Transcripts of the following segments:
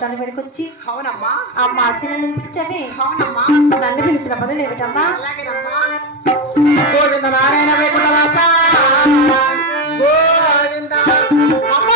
తల్లి వెనక్కి వచ్చి అవునమ్మా అమ్మ చిన్న పిలిచావి అవునమ్మా నన్ను పిలిచిన పనులు ఏమిటమ్మా అలాగేనమ్మా గోవింద నారాయణ వైకుంఠవాస గోవింద అమ్మ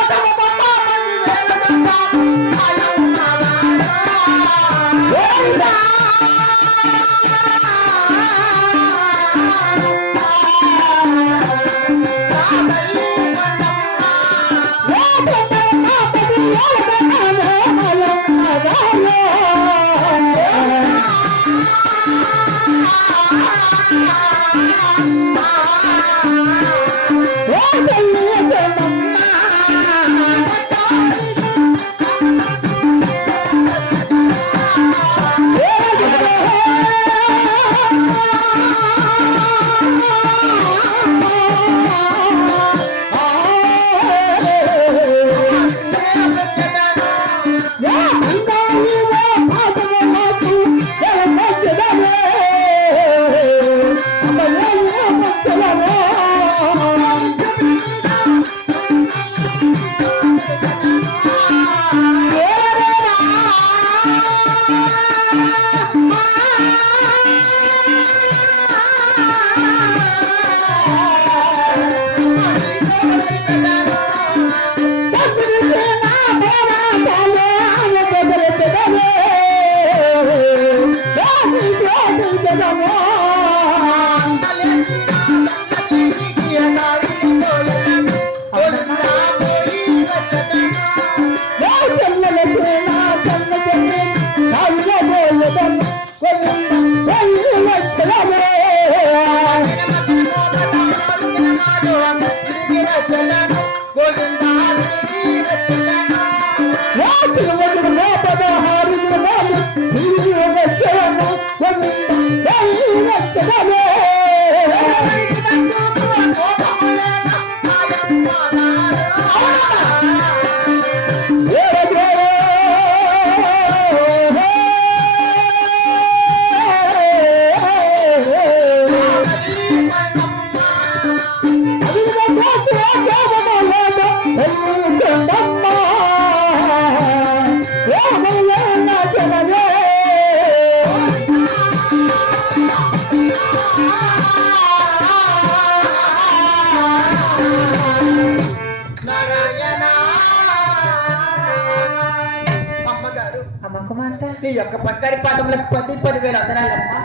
నీ యొక్క పక్కడి పాఠములకు 10,000 అందరాలమ్మా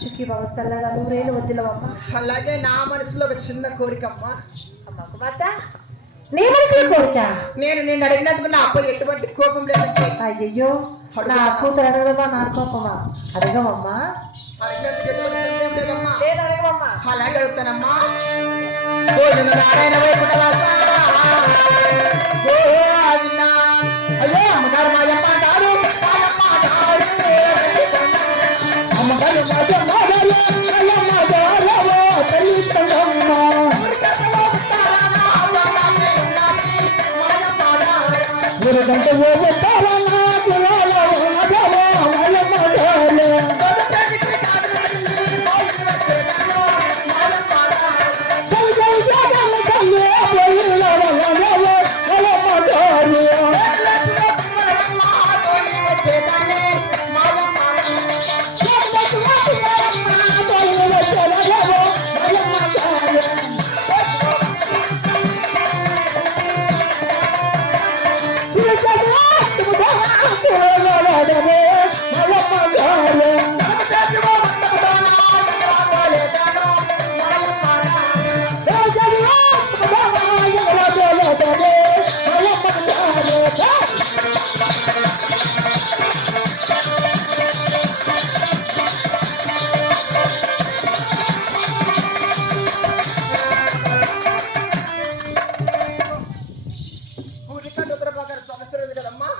చుక్కి భగవత్తల్లగా 100 ఏళ్ళు వద్దులవమ్మా. అలాగే నా మనసులో ఒక చిన్న కోరికమ్మా. అమ్మ కుమార్తె నీ మనసులో కోరిక నేను నిన్ను అడిగినందుకు నా అప్పలు ఎటువంటి కోపం లేదు. అయ్యయ్యో నా కూతురు అడగడమా నా కోపమా? అడగమమ్మా. అలాగే అడుగుతానమ్మా. నారాయణ వైకుంఠవాస అయ్యో అమ్మగారు మాయమ్మ గారు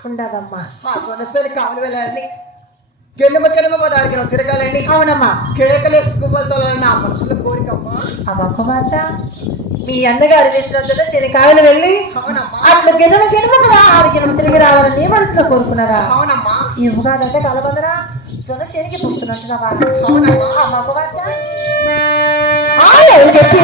ఉండదమ్మా. సొనసరి కావాలి వెళ్ళాలని కెలుమ పదానికి తిరగాలని. అవునమ్మా. కేకలేసి గువ్వలతోలని నా మనసులో కోరికమ్మా. అమ్మ కుమార్తె మీ అన్నగారు వేసినందులో చెనికాయలు వెళ్ళి అట్లు గిన్నెమ కదా 6 గిన్నెలు తిరిగి రావాలని నీ మనసులో కోరుకున్నారా? అవునమ్మా. ఈ ఉగాదంటే కలబందరా సొన శనికి పుట్టునట్టున్నావా? అవునమ్మా. అమ్మ కుమార్తె చెప్పి